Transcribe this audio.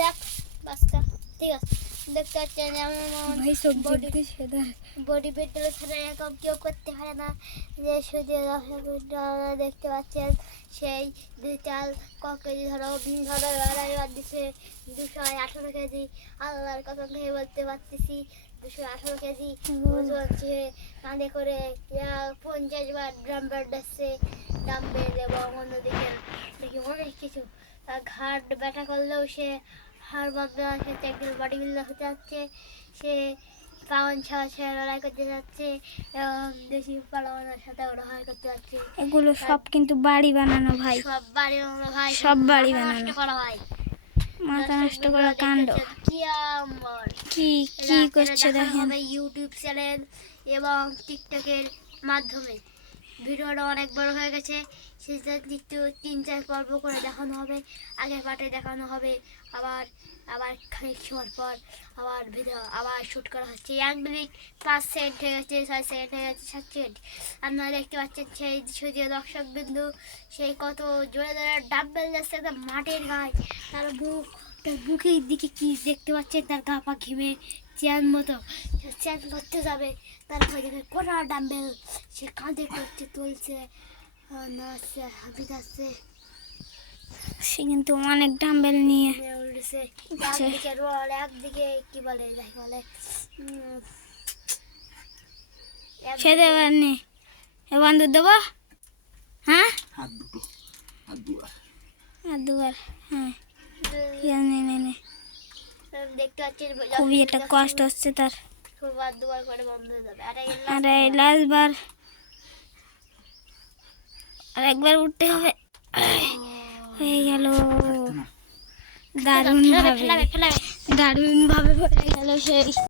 দেখ বাচ্চা ঠিক আছে দেখতে পাচ্ছেন ভাই সব বডি সেটা বডি বিল্ডার ছাড়া এরকম কেউ করতে পারে না। যে শুধু দেখতে পাচ্ছেন সেই বিশাল ক কেজি ধরো এবার দিচ্ছে 218 কেজি। আল্লাহর কথা ভেবে বলতে পারতেছি 218 কেজি ওজন হচ্ছে কাঁধে করে 50 বার ড্রাম্বেল দিচ্ছে ডাম্বেল এবং অন্যদিকে দেখি অনেক কিছু ঘাট ব্যথা করলেও সে হাড় বাঁধবে না। সে একজন বডি বিল্ডার হতে যাচ্ছে। সে পাওয়ান ছাড়া লড়াই করতে যাচ্ছে এবং দেশি পালাওয়ানের সাথে লড়াই করতে যাচ্ছে। এগুলো সব কিন্তু বাড়ি বানানো ভাই, সব বাড়ি বানানো ভাই, সব বাড়ি মাথা বানানো, নষ্ট করা ভাই, মাথা নষ্ট করা কাণ্ড। কি কি করছে দেখেন। ইউটিউব চ্যানেল এবং টিকটকের মাধ্যমে ভিডিওটা অনেক বড় হয়ে গেছে। সেটা দ্বিতীয় 3-4 পর্ব করে দেখানো হবে। আগের পার্টে দেখানো হবে, আবার আবার খানিক সময় পর আবার ভিডিও আবার শ্যুট করা হচ্ছে। 1 মিনিট 5 সেকেন্ড হয়ে গেছে, 6 সেকেন্ড হয়ে গেছে, 7 সেকেন্ড। আপনারা দেখতে পাচ্ছেন সেই সুদীয় দর্শক বিন্দু সেই কত জোরে জোরে ডাম্বেল যাচ্ছে একদম মাটির গায়ে। তার বুকের দিকে কি দেখতে পাচ্ছেন, তার গা পা ঘেমে চ্যান মতো চ্যান করতে যাবে। তারপরে দেখে কোটা ডাম্বেল সে কাঁধে করছে, তুলছে, নাচছে, হাঁপি যাচ্ছে। সে কিন্তু অনেক ডাম্বেল নিয়ে উঠেছে একদিকে রোল, একদিকে কি বলে যাই বলে সে দেবার নেই। এ বন্ধু দেবো, হ্যাঁ হাত দুবার, হ্যাঁ নে দেখতে পাচ্ছেন খুবই একটা কষ্ট হচ্ছে তার। খুব আর দুবার করে বন্ধ হয়ে যাবে। আর এই লাস্ট বার আর একবার উঠতে হবে। হয়ে গেল, দারুণ ভাবে হয়ে গেল সেই।